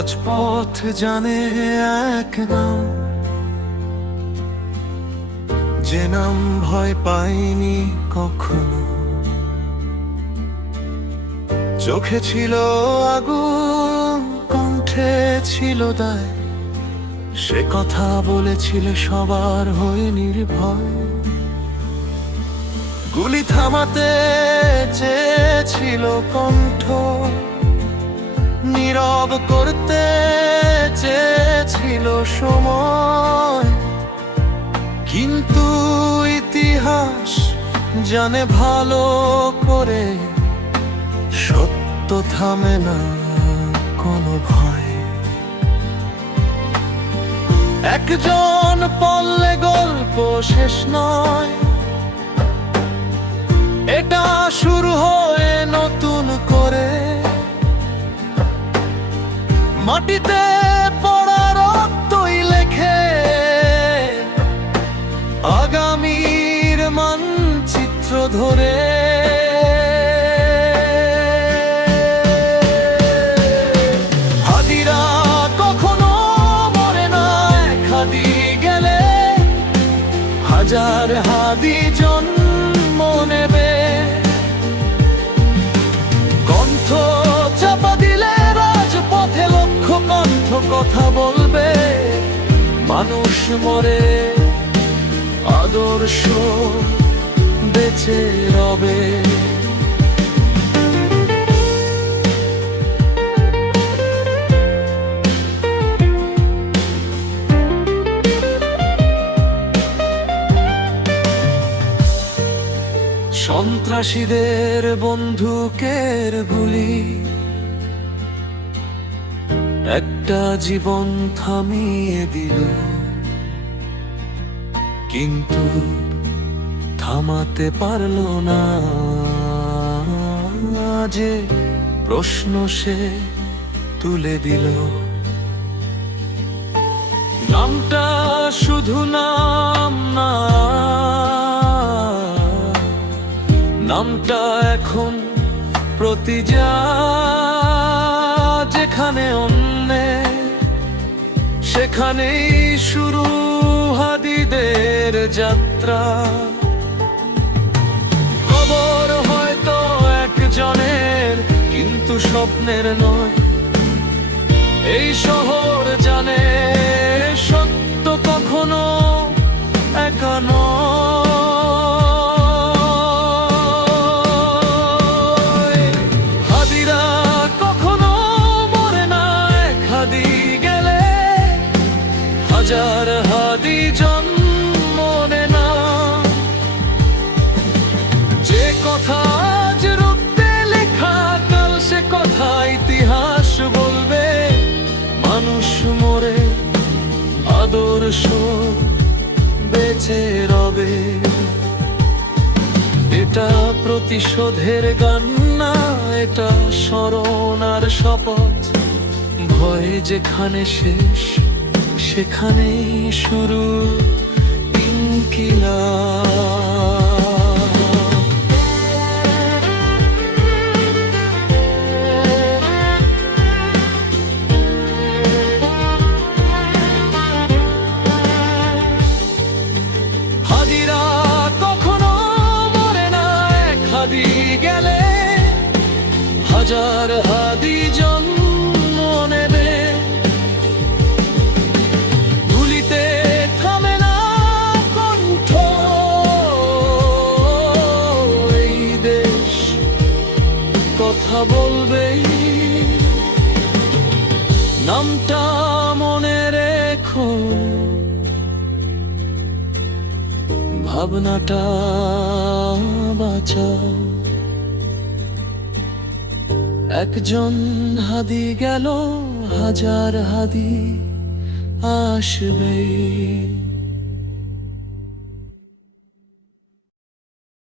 রাজপথ জানে এক নাম, যে নাম ভয় পাইনি কখনো। চোখে ছিল আগুন, কণ্ঠে ছিল দায়, সে কথা বলেছিল সবার হয়ে নির্ভয়। গুলি থামাতে চেয়েছিল কণ্ঠ, নীরব করতে চেয়েছিল সময়। কিন্তু ইতিহাস জানে ভালো করে, সত্য থামে না কোনো ভয়। একজন পড়লে গল্প শেষ নয়, এটা শুরু হয়ে নতুন করে। মাটিতে পড়া রক্তই লেখে আগামীর মানচিত্র ধরে। হাদিরা কখনো মরে না, এক হাদি গেলে হাজার হাদি জন্ম নেবে। কণ্ঠ চাপা দিলে রাজপথে লক্ষ কণ্ঠ কথা বলবে। মানুষ মরে, আদর্শ বেঁচে রবে। সন্ত্রাসীদের বন্দুকের গুলি একটা জীবন থামিয়ে দিল, কিন্তু থামাতে পারলো না যে প্রশ্ন সে তুলে দিল। নামটা শুধু নাম না, নামটা এখন প্রতিজা। যেখানে অন্যায় সেখানেই শুরু হাদিদের যাত্রা। খবর হয়তো একজনের, কিন্তু স্বপ্নের নয়। এই শহর জানে সত্য কখনো একা নয়। হাদিরা কখনো মরে না, এক হাদি গেলে হাজার হাদি জন্ম নেয় না। যে কথা আজ রক্তে লেখা, কাল সে কথা ইতিহাস বলবে। মানুষ মরে, আদর্শ বেঁচে রবে। এটা প্রতিশোধের গান না, এটা স্মরণ আর শপথ। ভয় যেখানে শেষ সেখানেই শুরু ইনকিলাব। হাদিরা কখনো মরে না, এক হাদি গেলে হাজার হাদি জন্ম নেবে। গুলিতে থামে না কণ্ঠ, এই দেশ কথা বলবেই। নামটা মনে রেখো, ভাবনাটা বাঁচাও। একজন হাদি গেল, হাজার হাদি আসবে।